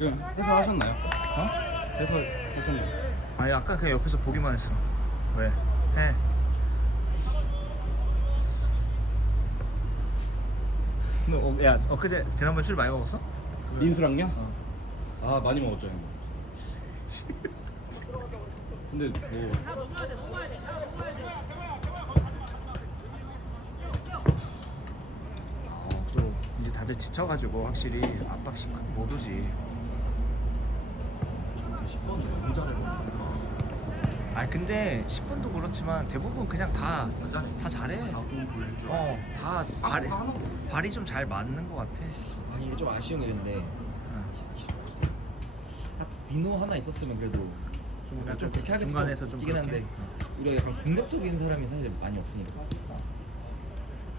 이건 해설하셨나요? 어? 해설 하셨나요? 아니 아까 그냥 옆에서 보기만 했어. 왜? 해. 너, 어, 야 엊그제 지난번 술 많이 먹었어? 민수랑요? 어. 아 많이 먹었죠 형. 근데 뭐 어, 또 이제 다들 지쳐가지고 확실히 압박식 못 오지. 10번이 너무 잘해버리니까 아 근데 10분도 그렇지만 대부분 그냥 다다 잘해. 잘해. 줄 어, 다 발이 아, 하나 발이 좀 잘 맞는 것 같아. 아 이게 좀 아쉬운 게 근데 응. 아, 민호 하나 있었으면 그래도 좀, 그렇게 하겠 중간에서 좀 이긴 한데 그렇게. 우리가 약간 공격적인 사람이 사실 많이 없으니까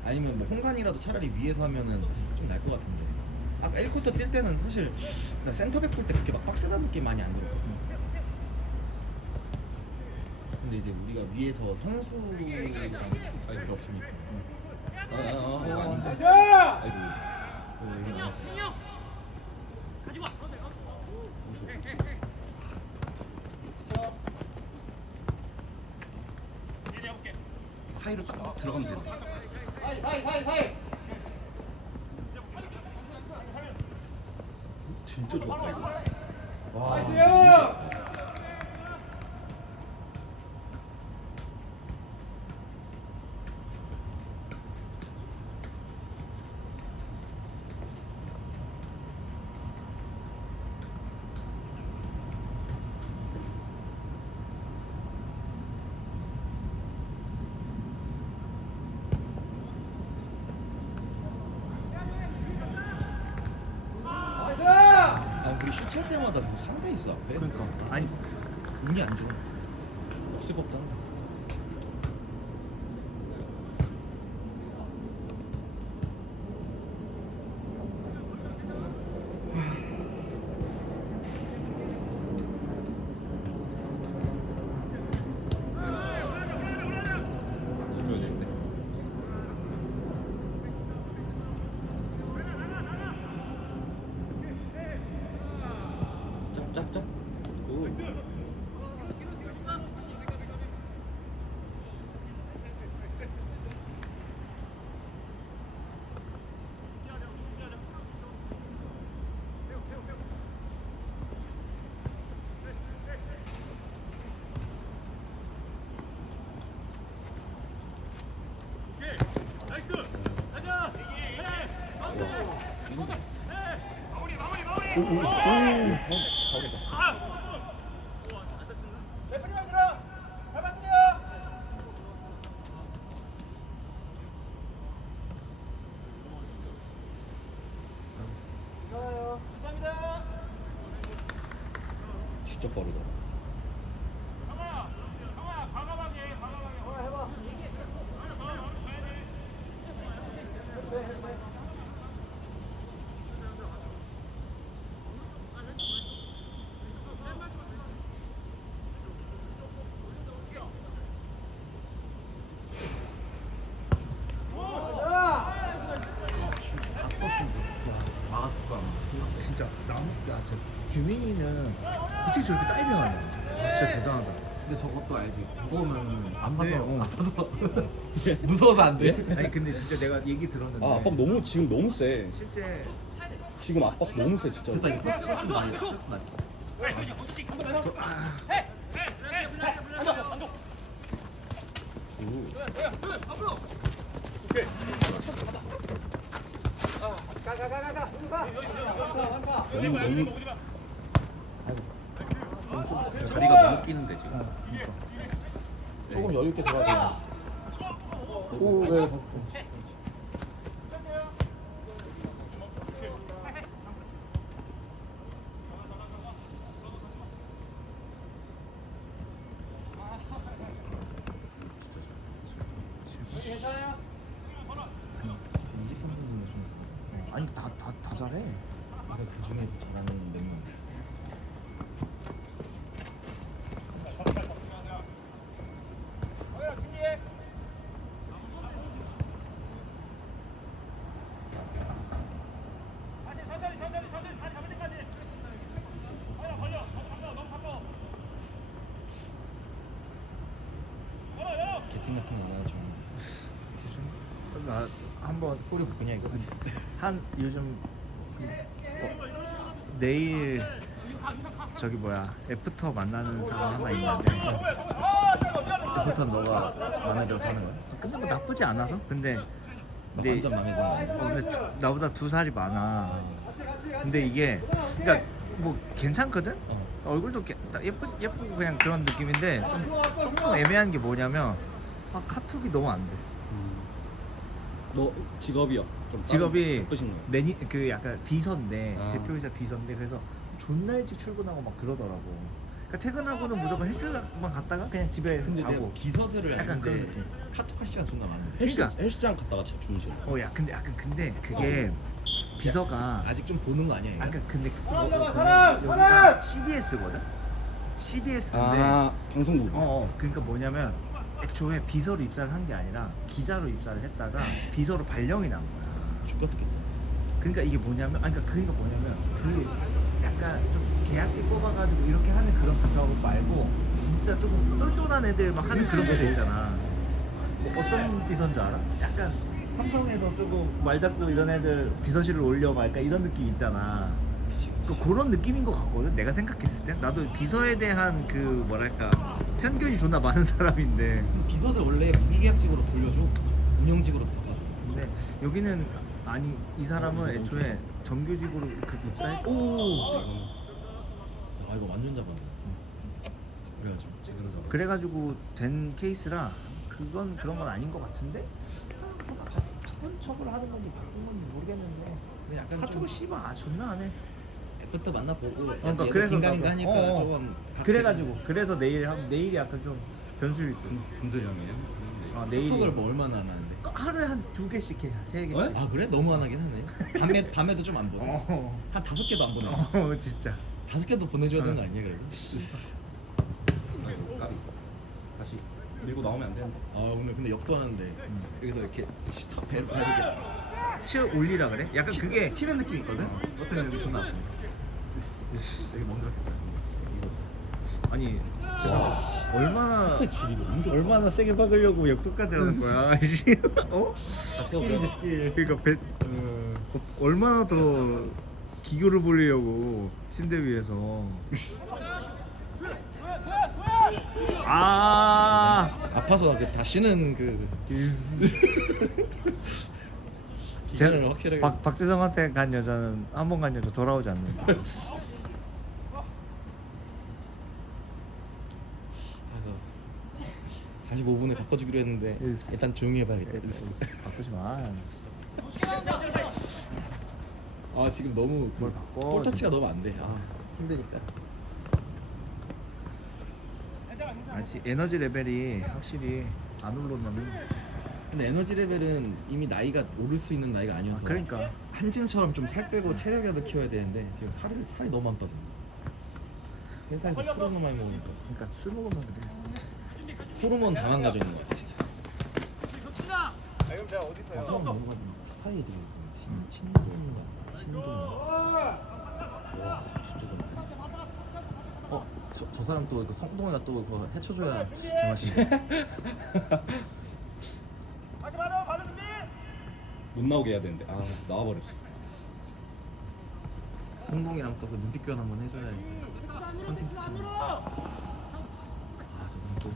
아니면 뭐 홍간이라도 차라리 위에서 하면은 좀 날 것 같은데 아까 1쿼터 뛸 때는 사실 나 센터백 볼 때 그렇게 막 빡세다는 느낌 많이 안 들었거든 근데 이제 우리가 위에서 현수랑 이렇게 없으니까. 아 아 아, 아닌데 아이고 어, 얘기 나왔어 사이로 쭉 들어가면 되는 진짜 좋다 와 아, 우리 슛찰 때마다 계속 상대 있어 앞에. 그러니까 아니 운이 안 좋아. 없을 법도 한데. Ooh. 무거우면 아파서. 네, 어. 아파서. 무서워서 안 돼. 아니 근데 진짜 내가 얘기 들었는데. 아 압박 너무 지금 너무 세. 실제 지금 압박 너무 세 진짜 됐다 이거 패스 패스 나이 패스 나이. 너무 너무 자리가 너무 끼는데 지금 조금 여유 있게 들어가서. 오 네. 느낌이야 좀. 나 한번 소리 바꾸냐 이거? 한 요즘 그, 어, 내일 저기 뭐야 애프터 만나는 사람 하나 있는데 그부터 너가 마음에 들어 사는 거야? 아, 근데 뭐 나쁘지 않아서 근데 나 근데, 완전 마음에 들어 근데 두- 나보다 두 살이 많아 근데 이게 그러니까 뭐 괜찮거든? 어. 얼굴도 개- 예쁘, 예쁘고 그냥 그런 느낌인데 좀, 조금 애매한 게 뭐냐면 아 카톡이 너무 안돼 뭐 직업이요? 좀 직업이 바쁘신 거예요? 매니 그 약간 비서인데 아. 대표이사 비서인데 그래서 존나 일찍 출근하고 막 그러더라고. 그러니까 퇴근하고는 무조건 헬스만 갔다가 그냥 집에 근데 내가 자고. 비서들을 약간 아는데 그런 느낌. 카톡 할 시간 존나 많은데. 헬스, 그러니까. 헬스장 갔다가 자- 주무시는 어야 근데 약간 근데 그게 비서가 아직 좀 보는 거 아니야 이거? 아까 근데 그- 뭐- 뭐- 여기가 CBS거든. CBS인데 아 방송국 어, 어 그러니까 뭐냐면 애초에 비서로 입사를 한 게 아니라 기자로 입사를 했다가 비서로 발령이 난 거야. 죽겠겠다. 그러니까 이게 뭐냐면 아니 그러니까 그게 뭐냐면 그 약간 좀 계약직 뽑아가지고 이렇게 하는 그런 비서 말고 진짜 조금 똘똘한 애들 막 하는 그런 비서 있잖아 뭐 어떤 비서인 줄 알아? 약간 삼성에서 조금 말 잡고 이런 애들 비서실을 올려 말까 이런 느낌 있잖아 그 그런 느낌인 것 같거든 내가 생각했을 때 나도 비서에 대한 그 뭐랄까 편견이 존나 많은 사람인데 비서들 원래 무기계약직으로 돌려줘. 운영직으로 바꿔줘. 근데 여기는 아니 이 사람은 애초에 정규직으로 그렇게 입사해 오 아 이거 완전 잡았네. 그래가지고 지금 잡아. 그래가지고 된 케이스라 그건 그런 건 아닌 것 같은데 아, 좀 바, 바쁜 척을 하는 건지 바쁜 건지 모르겠는데 근데 약간 카톡을 좀 씨발 아 존나 안해 애프터 만나보고. 그러니까 그래서 긴가민가 나도- 하니까 어, 어. 조금. 그래가지고 그래서 내일 한 내일이 약간 좀 변수일 듯 금소리 형이에요? 아, 내일이 카톡을 뭐 얼마나 안 하는데? 하루에 한 두 개씩 해 세 개씩 아 그래? 너무 안 하긴 하네. 밤에 밤에도 좀 안 보내. 어, 한 다섯 개도 안 보내. 어 진짜 다섯 개도 보내줘야 되는 거 아니야 그래도? 아이고 까비 다시 밀고 나오면 안 되는데 아 오늘 근데 역도 하는데 여기서 이렇게 치- 차 배, 배 이렇게 치어 올리라 그래? 약간 치- 그게 치는 느낌 있거든? 그것 때문에 여기 존나 아프네 되게 멍들었겠다 이거 아니 진짜 얼마나 얼마나 세게 박으려고 역도까지 하는 거야. 씨. 어? 스킬이지 스킬. 그러니까 배, 어, 얼마나 더 기교를 부리려고 침대 위에서. 아. 아파서 그 다시는 그 기간을 확실하게. 박, 박지성한테 간 여자는 한 번 간 여자 돌아오지 않는다. 아이고. 45분에 바꿔주기로 했는데 예스. 일단 조용히 해봐야겠다. 바꾸지 마. 아 지금 너무 뭘 바꿔, 볼 터치가 너무 안돼 아. 힘드니까. 아직 에너지 레벨이 확실히 안 올라오면 근데 에너지 레벨은 이미 나이가 오를 수 있는 나이가 아니어서 그러니까 한진처럼 좀 살 빼고 체력이라도 키워야 되는데 지금 살이 살이 너무 안 빠져. 회사에서 술 너무 많이 먹으니까 그러니까 술 먹으면 그래 호르몬 다 망가져 있는 것 같아 진짜. 아, 처음 넘어가는 스타일이 되게 신 신동인가 신동. 와 진짜 좋네. 어저 저 사람 또 그 성동이가 또 그거 해쳐줘야 제맛이네. 못 나오게 해야 되는데. 아 나와버렸어. 성동이랑 또 그 눈빛 교환 한번 해줘야지. 컨텐츠 채널. 아저 사람 또.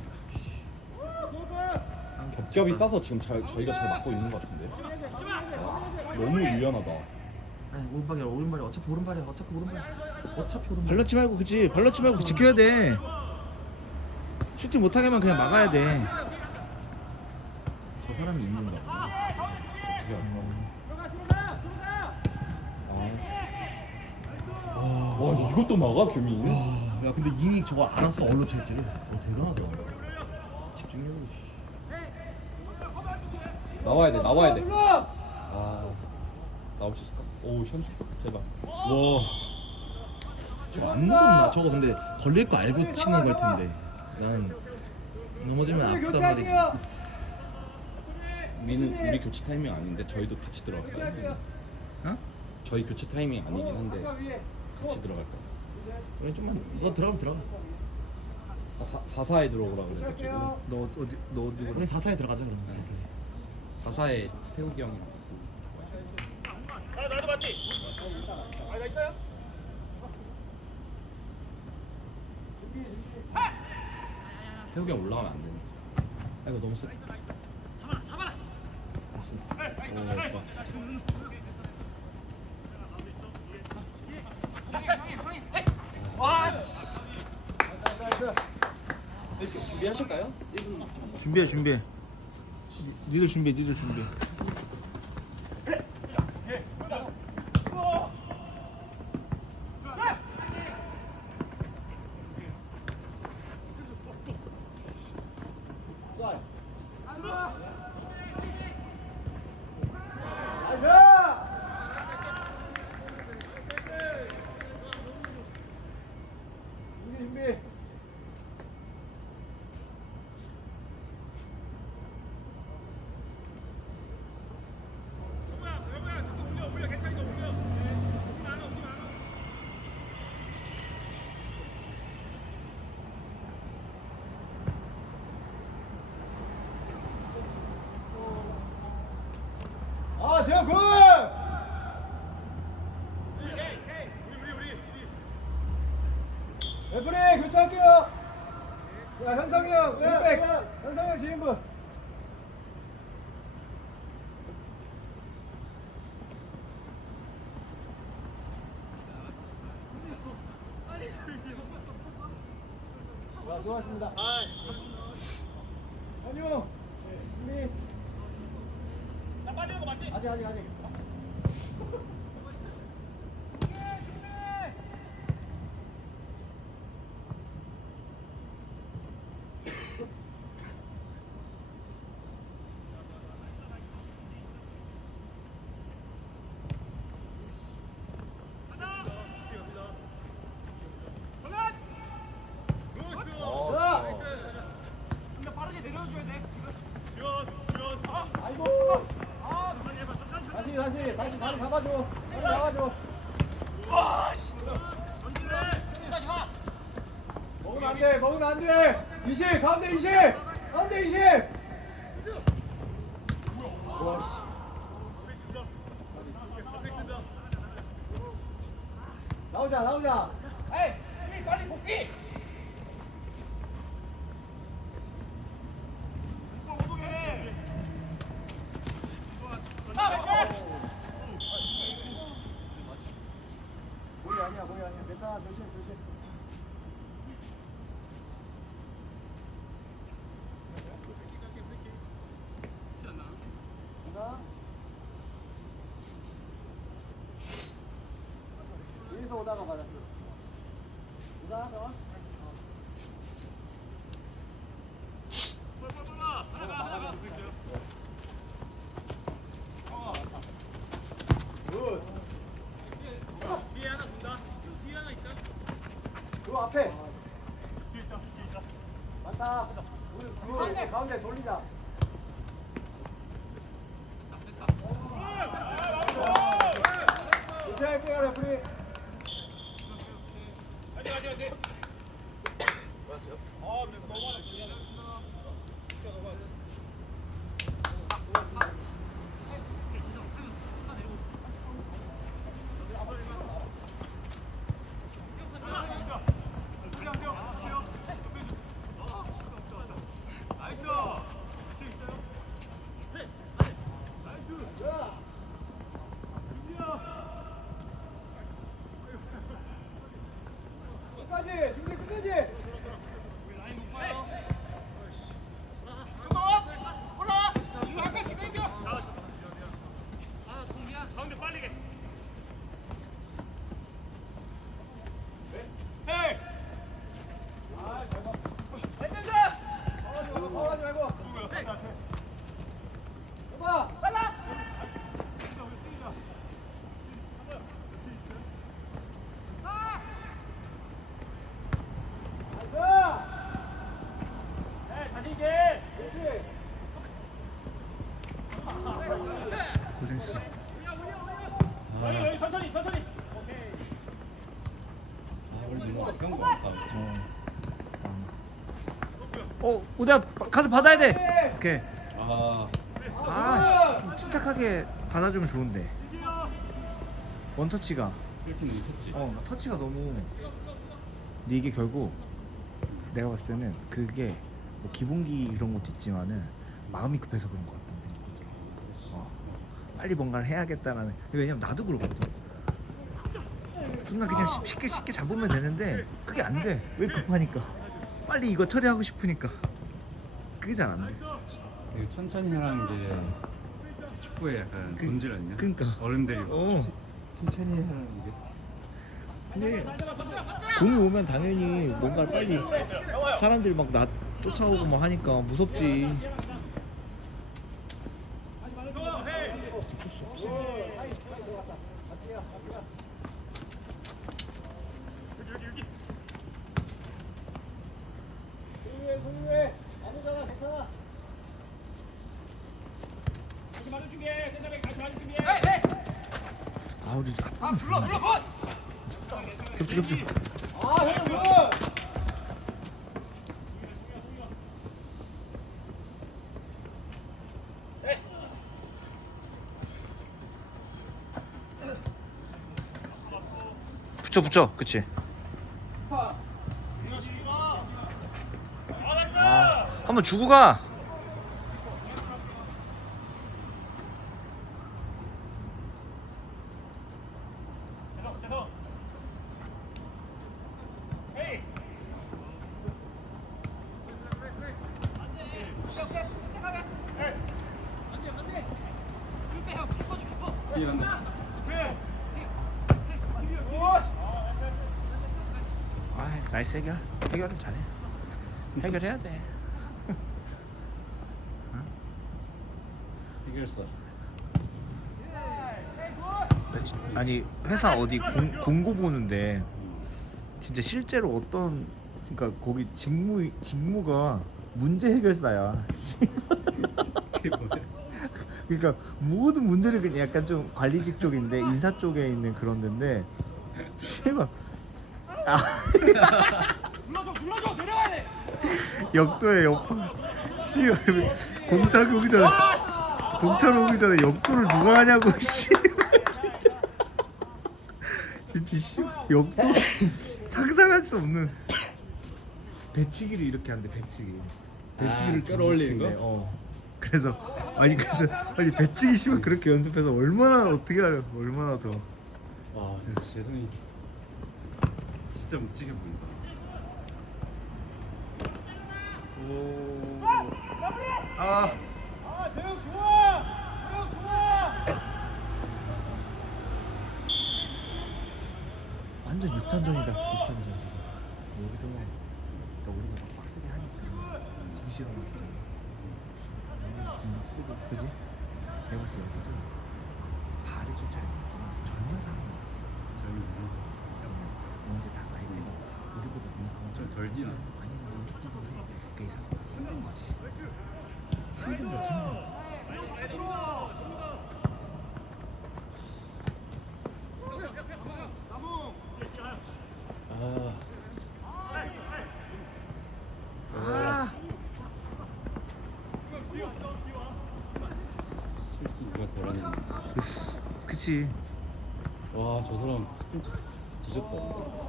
겹겹이 싸서 지금 잘, 저희가 잘 맞고 있는 것 같은데. 너무 유연하다. 아니 오른발이야 오른발이야 어차피 오른발이야. 어차피 오른발. 어차피 오른발. 발넣지 말고 그치? 발넣지 말고 지켜야 돼. 슈팅 못하게만 그냥 막아야 돼. 저 사람이 있는가 보다 아. 와 이것도 나가 규민이? 야 근데 이미 저거 알았어 얼로 찰지를 어 대단하다 집중력이 씨. 나와야 돼 나와야 돼 아 나올 수 있을까? 오 현수 제발 와. 저거 안 무섭나? 저거 근데 걸릴 거 알고 치는 걸 텐데. 나는 넘어지면 아프단 말이지 우리는 우리 교체 타이밍 아닌데 저희도 같이 들어갔다. 어? 저희 교체 타이밍 아니긴 한데 같이 들어갔다. 그래 좀만 너 어, 들어가면 들어가. 아, 사, 사사에 들어오라 그랬지. 너 어디 너 어디 우리 사사에 들어가자 그럼. 아, 사사에 태욱이 형. 나 아, 나도 맞지? 아, 나 있어요? 태욱이 형 올라가면 안 돼. 아 이거 너무 세. 오, 좋아. 준비하실까요? 1분 준비해 준비해. 니들 준비해 니들 준비해. 레프리 교체할게요. 자, 현성이 형. 현성이 형 지인분. 자, 수고하셨습니다. 현유, 준비. 아직 아직 아직. 자. 아이고. 다시 다시 다시 다시 잡아줘. 다시 잡아줘. 먹으면 안 돼. 먹으면 안 돼. 20 가운데 20. 가운데 20. 와 씨. 나오자 나오자. 고이 아니야 고이 아니야. 괜찮아 조심 조심. 간다. 여기서 오다가 맞았어. 오다 잠깐. 굿. 그 앞에. 맞다. 우리 그 가운데 돌리자. 교체할게요 레프리. 끝까지 준비 끝까지. 파울하지 말고. 해봐. 고생했어. 아, 여기 천천히 천천히. 아, 우리 너무 가까운 거 같다. 어 우리야 가서 받아야 돼. 오케이. 아, 아 좀 침착하게 받아주면 좋은데. 원터치가. 필리핀 못했지. 어, 나 터치가 너무. 근데 이게 결국 내가 봤을 때는 그게 뭐 기본기 이런 것도 있지만은 마음이 급해서 그런 것 같다는 생각이 들어. 어, 빨리 뭔가를 해야겠다라는. 왜냐면 나도 그러거든. 존나 그냥 쉽- 쉽게 쉽게 잡으면 되는데 그게 안 돼. 왜 급하니까? 빨리 이거 처리하고 싶으니까. 그게 잘 안 돼. 이거 천천히 하라는 게 축구의 약간 그- 본질 아니냐? 그러니까. 어른들이 어. 천천히 하라는 게. 근데 공이 오면 당연히 뭔가를 빨리 사람들이 막 나 쫓아오고 막 하니까 무섭지. 어쩔 수 없어. 소유해 소유해 안 오잖아 괜찮아 아 우리 아 형님 붙여 붙여. 그치. 아 한번 주고 가. 뒤에 간다. 해결. 해결을 잘해. 해결해야 돼. 해결사. 아니 회사 어디 공, 공고 보는데 진짜 실제로 어떤 그러니까 거기 직무 직무가 문제 해결사야. 그러니까 모든 문제를 그냥 약간 좀 관리직 쪽인데 인사 쪽에 있는 그런 데인데 씨발 아 눌러줘 눌러줘 내려야 돼. 역도에 역파 이거 공차 오기 전에 공차 오기 전에 역도를 누가 하냐고 씨. 진짜 진짜 씨. 역도 상상할 수 없는. 배치기를 이렇게 한대 배치기. 배치기를 아, 끌어올리는 거? 어. 그래서 아니 그래서 아니 배치기 씨발 그렇게 연습해서 얼마나 어떻게 하려 얼마나 더. 와, 제 손이 진짜 묵직해 보인다. 오. 아. 아 재영 좋아 재영 좋아 완전 6탄전이다 6탄전 지금 여기도 막 그러니까 우리가 막 빡세게 하니까 진실하게 존나 쓰고 그지? 내가 봤을 때 여기도 발이 좀잘 맞지만 젊은 사람이 없어 젊은 사람. 뭐 이제 다나 이대가 우리보다 위가 좀덜 뛰나? 아니면 우리 뛰긴 해 그러니까 이 사람 힘든 거지 힘든 거지 아. 아 실수 누가 덜하냐. 그치 와, 저 사람 뒤졌다.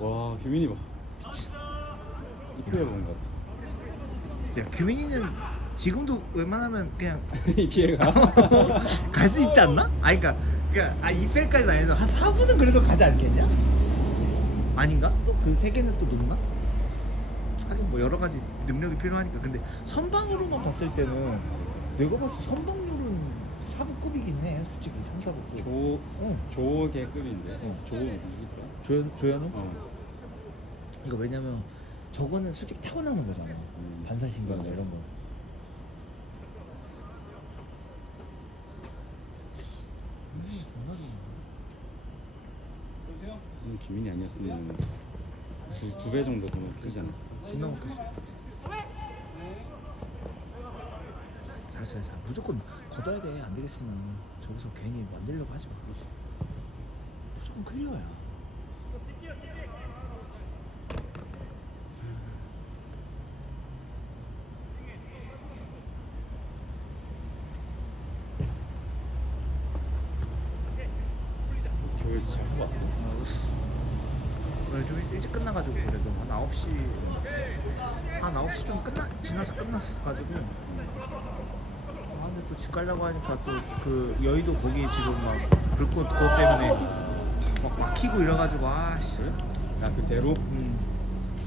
와, 규민이 봐. 이쁘게 보는 것 같아. 야 규민이는 지금도 웬만하면 그냥 이 피해가. 갈 수 있지 않나? 아니 그니까 그니까 아 2패까지는 아니도 한 4분은 그래도 가지 않겠냐? 아닌가? 또 그 세 개는 또 높나? 하긴 뭐 여러 가지 능력이 필요하니까 근데 선방으로만 봤을 때는 내가 봤을 때 선방률은 4부급이긴 해 솔직히 3, 4부급 조 어. 조계급인데. 어. 조 누구더라? 조현, 조현우? 어. 이거 왜냐면 저거는 솔직히 타고나는 거잖아 음. 반사신경. 이런 거 음, 규민이 아니었으면 두 배 정도 더 크지 않았어. 존나 먹혔어. 잘했어, 잘했어. 무조건 걷어야 돼. 안 되겠으면 저기서 괜히 만들려고 하지 마. 무조건 클리어야. 저기 잘 하고 왔어. 오늘 좀 일- 일찍 끝나가지고 그래도 한 9시 한 9시 좀 끝나 지나서 끝났어가지고 아 근데 또 집 가려고 하니까 또 그 여의도 거기 지금 막 불꽃 그것 때문에 막 막히고 이래가지고 아씨. 야 그대로? 음.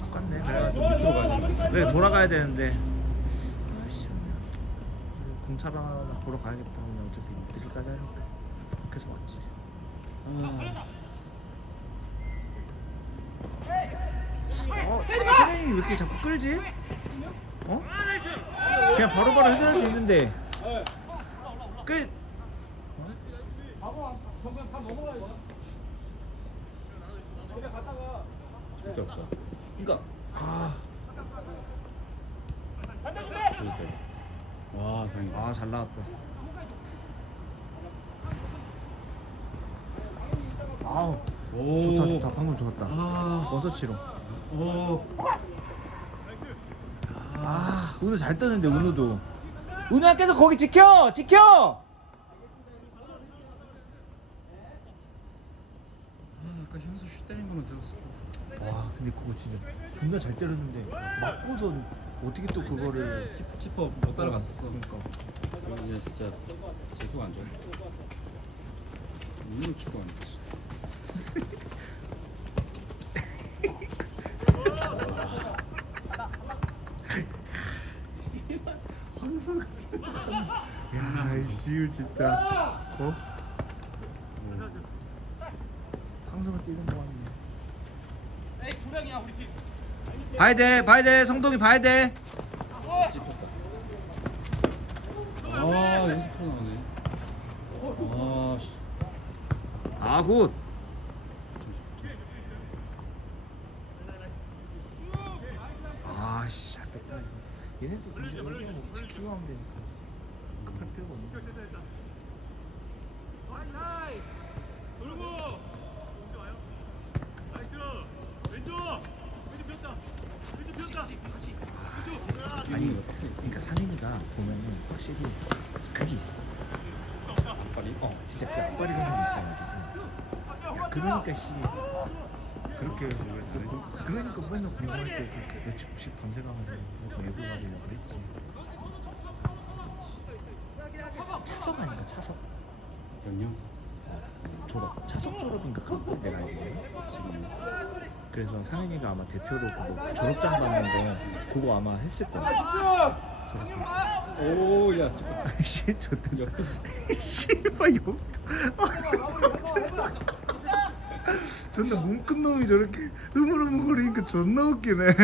똑같네. 그래가지고 밑으로 가야 되는데. 네 돌아가야 되는데. 아씨. 하나 보러 가야겠다. 오늘 어차피 늦게까지 하니까. 그래서 왔지. 아, 어? 세경이 왜 이렇게 자꾸 끌지? 어? 그냥 바로바로 해결할 수 있는데 끌 절대 없다. 그니까 아, 절대. 와 다행이다. 아 잘 나왔다 아우 오. 좋다 좋다 방금 좋았다 아. 원터치로 오. 아 은우 잘 떠는데 은우도 은우야 계속 거기 지켜 지켜 아, 아까 현수 슛 때린 거만 들었어. 와 근데 그거 진짜 존나 잘 때렸는데 맞고선 어떻게 또 그거를 키퍼, 키퍼 못 따라갔었어. 그러니까 이거 이제 진짜 재수가 안 좋아. 눈을 추고 안 했지. 야, 이거 진짜. 어? 황소가 뛰는 거 같네. 봐야 돼, 봐야 돼, 성동이 봐야 돼. 찝혔다. 아 여기서 나오네. 아 씨. 아, 굿. 아, 씨, 잘 뺐다. 이거. 얘네도 지키고 하면 되니까 필요가 없네. 아니, 그러니까 상인이가 보면은 확실히 그게 있어. 어, 진짜 그 앞발이 현상이 있어가지고. 야, 그러니까 씨 그렇게 그러니까 맨날 공부할 때 그렇게 며칠씩 밤새가면서 외부 가려고 그랬지. 차석 아닌가 차석 몇년 졸업 차석 졸업인가 그런 거 내가 알기로는 지금. 그래서 상현이가 아마 대표로 그거 그 졸업장 받는데 그거 아마 했을 거야. 오야. 씨, 좋다. 역도. 씨발 역도. 존나 몸큰 놈이 저렇게 흐물흐물거리니까 존나 웃기네.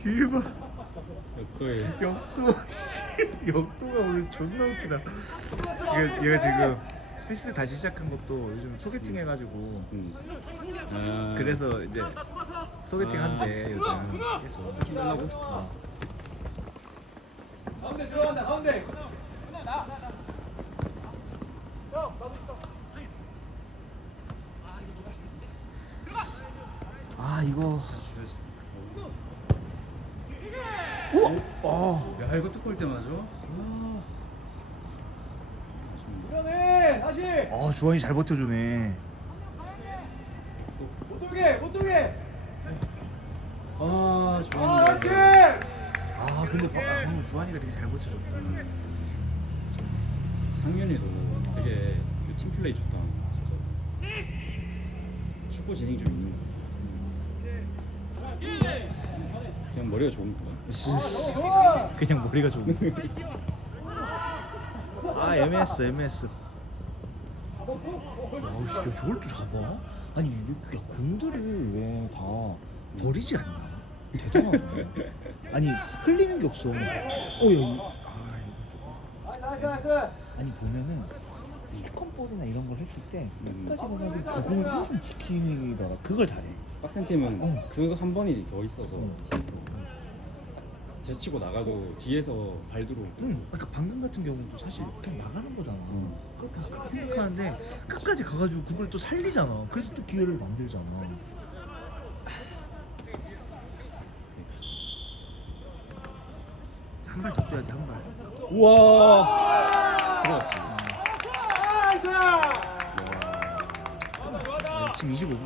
씨발 역도에. 역도 씨, 역도가 오늘 존나 웃기다. 얘가, 얘가 지금 헬스 다시 시작한 것도 요즘 소개팅 해가지고 음. 아. 그래서 이제 소개팅 아. 한대 요즘 계속 하려고? 어. 가운데 들어간다 가운데 아 이거 줘야지. 오! 어. 야 이거 뚜꼴 때 맞아? 아. 아쉽네. 밀어내 다시 아 주원이 잘 버텨주네 못 돌게 못 돌게 아 아 좋았네. 나이스 킥! 아 근데 봐- 아, 방금 주환이가 되게 잘 버텨줬다 상윤이도 되게 그 팀플레이 좋다. 진짜. 축구 진행 좀 있는 거. 그냥 머리가 좋은 거야. 그냥 머리가 좋네 아 애매했어 애매했어 아우 씨 야, 저걸 또 잡아? 아니 왜, 야 공들을 왜 다 버리지 않냐 대단하네 아니 흘리는 게 없어 어야 아 이거 좀 아니 보면은 세컨볼이나 이런 걸 했을 때 음. 끝까지 가가지고 그 공을 항상 지키더라 그걸 잘해 빡센 팀은 어. 그한 번이 더 있어서 어. 힘들어. 제치고 나가고 뒤에서 발 들어오고 응, 아까 방금 같은 경우도 사실 그냥 나가는 거잖아. 음. 그렇게 그렇게 생각하는데 끝까지 가가지고 그걸 또 살리잖아. 그래서 또 기회를 만들잖아. 한 발 더 뛰어야 돼, 한 발. 우와 들어갔지 음. 이야. 지금 25분.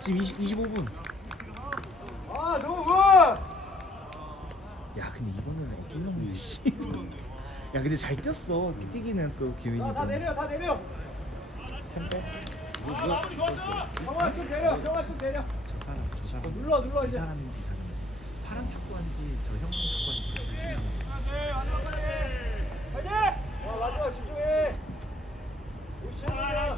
지금 20, 25분. 근데 이거는 어떻게 넣는 씨. 야 근데 잘 뛰었어. 뛰기는 또 기분이. 자, 다 내려 다 내려 템포. 형아 좀 내려 형아 좀 내려 저 사람 저 사람. 눌러 눌러 그 이제 사람인지 다른지. 파란 축구한지 저 형님 축구한지 둘 중에 하나. 자 마지막 집중해 우리 최고야 아,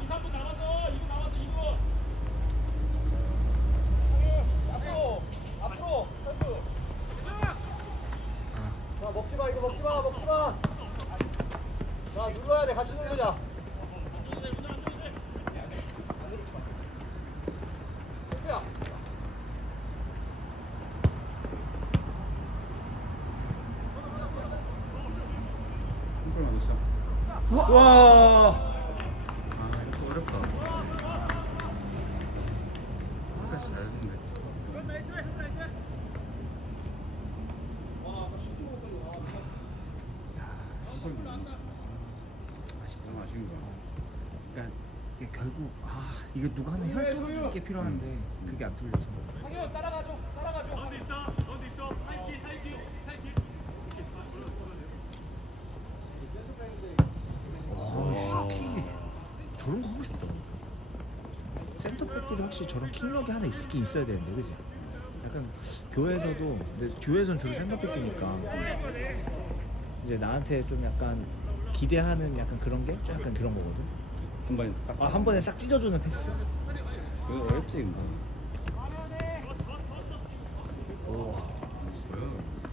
먹지 마 이거 먹지 마 먹지 마. 자 눌러야 돼 같이 누르자. 야 홈플만 놓자. 와. 아 이거 어렵다. 아 잘했는데. 아쉽다 아쉬운 거야. 그러니까 이게 결국 아 이거 누가 하나 혈투 있게 필요한데 그게 안 뚫려서. 아, 키. 저런 거 하고 싶다. 센터백들이 확실히 저런 킥력이 하나 있긴 있어야 되는데, 그지? 약간 교회에서도 근데 교회에선 주로 센터백 뛰니까 이제 나한테 좀 약간 기대하는 약간 그런 게좀 약간 그런 거거든. 한 번에 싹. 아 한 번에 싹 찢어주는 패스. 이거 어렵지 근데.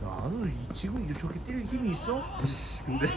야, 너 이- 지금 저렇게 뛸 힘이 있어? 근데